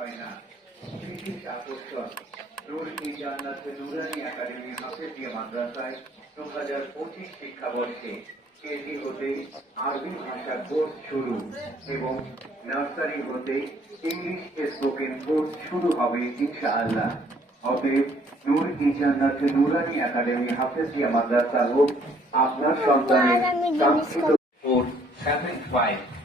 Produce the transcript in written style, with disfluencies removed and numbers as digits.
হয় না। বিশেষ আকর্ষণ নূর-ই-জান্নাত নুরানী একাডেমি হাফেজিয়া মাদ্রাসায় 2025 শিক্ষাবর্ষে কেজি হতে আরবি ভাষা কোর্স শুরু এবং নার্সারি হতে ইংলিশ স্পোকেন কোর্স শুরু হবে ইনশাআল্লাহ। অতএব নূর-ই-জান্নাত নুরানী একাডেমি হাফেজিয়া মাদ্রাসা হোক আপনার সন্তানের কাঙ্ক্ষিত 475